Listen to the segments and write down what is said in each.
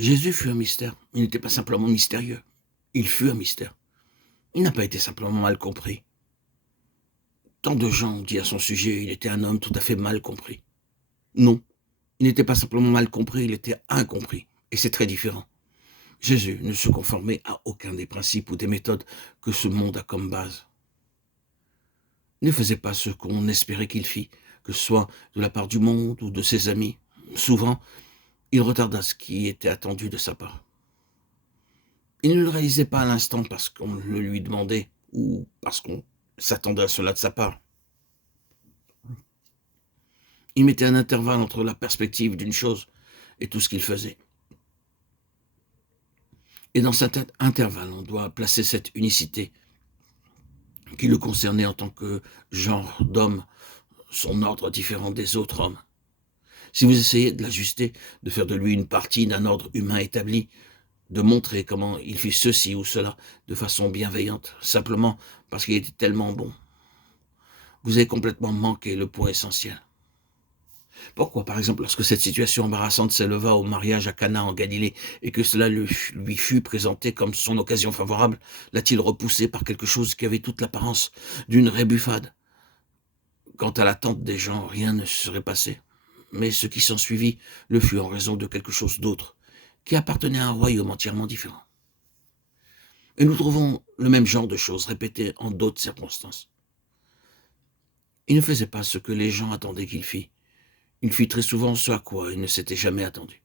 Jésus fut un mystère. Il n'était pas simplement mystérieux. Il fut un mystère. Il n'a pas été simplement mal compris. Tant de gens ont dit à son sujet, il était un homme tout à fait mal compris. Non, il n'était pas simplement mal compris, il était incompris. Et c'est très différent. Jésus ne se conformait à aucun des principes ou des méthodes que ce monde a comme base. Il ne faisait pas ce qu'on espérait qu'il fît, que ce soit de la part du monde ou de ses amis. Souvent, il retarda ce qui était attendu de sa part. Il ne le réalisait pas à l'instant parce qu'on le lui demandait ou parce qu'on s'attendait à cela de sa part. Il mettait un intervalle entre la perspective d'une chose et tout ce qu'il faisait. Et dans cet intervalle, on doit placer cette unicité qui le concernait en tant que genre d'homme, son ordre différent des autres hommes. Si vous essayez de l'ajuster, de faire de lui une partie d'un ordre humain établi, de montrer comment il fit ceci ou cela de façon bienveillante, simplement parce qu'il était tellement bon, vous avez complètement manqué le point essentiel. Pourquoi, par exemple, lorsque cette situation embarrassante s'éleva au mariage à Cana en Galilée et que cela lui fut présenté comme son occasion favorable, l'a-t-il repoussé par quelque chose qui avait toute l'apparence d'une rébuffade? Quant à l'attente des gens, rien ne serait passé. Mais ce qui s'ensuivit le fut en raison de quelque chose d'autre, qui appartenait à un royaume entièrement différent. Et nous trouvons le même genre de choses répétées en d'autres circonstances. Il ne faisait pas ce que les gens attendaient qu'il fît. Il fit très souvent ce à quoi il ne s'était jamais attendu.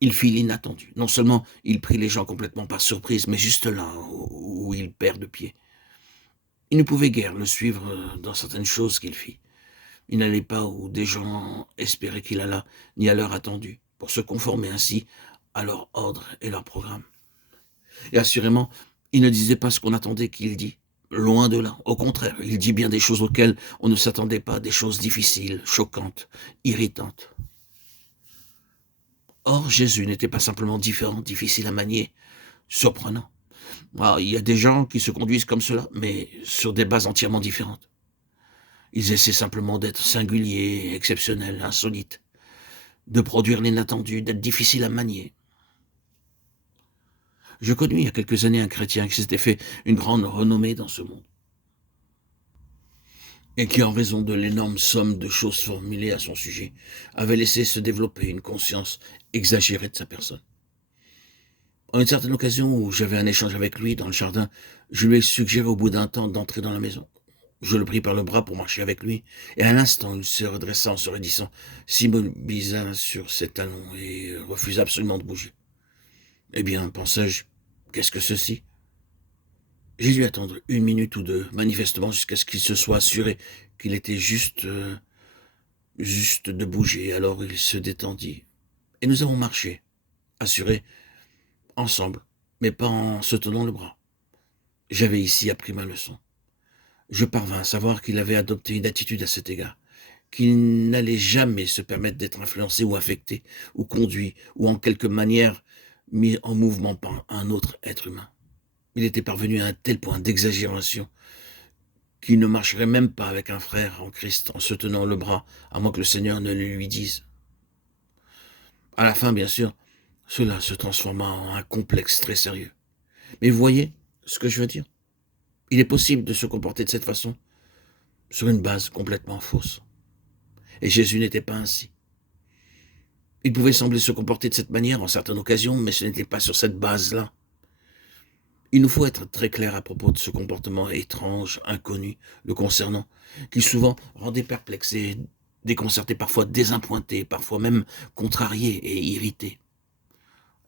Il fit l'inattendu. Non seulement il prit les gens complètement par surprise, mais juste là où il perd de pied. Il ne pouvait guère le suivre dans certaines choses qu'il fit. Il n'allait pas où des gens espéraient qu'il allât, ni à l'heure attendue, pour se conformer ainsi à leur ordre et leur programme. Et assurément, il ne disait pas ce qu'on attendait qu'il dît. Loin de là. Au contraire, il dit bien des choses auxquelles on ne s'attendait pas, des choses difficiles, choquantes, irritantes. Or, Jésus n'était pas simplement différent, difficile à manier, surprenant. Alors, il y a des gens qui se conduisent comme cela, mais sur des bases entièrement différentes. Ils essaient simplement d'être singuliers, exceptionnels, insolites, de produire l'inattendu, d'être difficiles à manier. Je connus il y a quelques années un chrétien qui s'était fait une grande renommée dans ce monde, et qui, en raison de l'énorme somme de choses formulées à son sujet, avait laissé se développer une conscience exagérée de sa personne. À une certaine occasion où j'avais un échange avec lui dans le jardin, je lui ai suggéré au bout d'un temps d'entrer dans la maison. Je le pris par le bras pour marcher avec lui, et à l'instant, il se redressa en se raidissant, s'immobilisa sur ses talons et refusa absolument de bouger. Eh bien, pensai-je, qu'est-ce que ceci? J'ai dû attendre une minute ou deux, manifestement jusqu'à ce qu'il se soit assuré qu'il était juste de bouger. Alors il se détendit, et nous avons marché, assurés, ensemble, mais pas en se tenant le bras. J'avais ici appris ma leçon. Je parvins à savoir qu'il avait adopté une attitude à cet égard, qu'il n'allait jamais se permettre d'être influencé ou affecté, ou conduit, ou en quelque manière mis en mouvement par un autre être humain. Il était parvenu à un tel point d'exagération qu'il ne marcherait même pas avec un frère en Christ en se tenant le bras, à moins que le Seigneur ne le lui dise. À la fin, bien sûr, cela se transforma en un complexe très sérieux. Mais vous voyez ce que je veux dire? Il est possible de se comporter de cette façon, sur une base complètement fausse. Et Jésus n'était pas ainsi. Il pouvait sembler se comporter de cette manière en certaines occasions, mais ce n'était pas sur cette base-là. Il nous faut être très clair à propos de ce comportement étrange, inconnu, le concernant, qui souvent rendait perplexe et déconcerté, parfois désappointé, parfois même contrarié et irrité.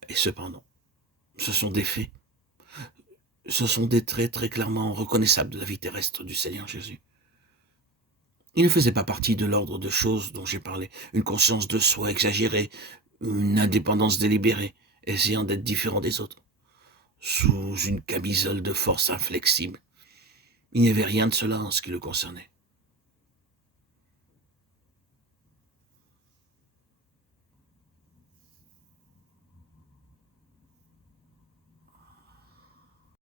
Et cependant, ce sont des faits, ce sont des traits très clairement reconnaissables de la vie terrestre du Seigneur Jésus. Il ne faisait pas partie de l'ordre de choses dont j'ai parlé, une conscience de soi exagérée, une indépendance délibérée, essayant d'être différent des autres, sous une camisole de force inflexible. Il n'y avait rien de cela en ce qui le concernait.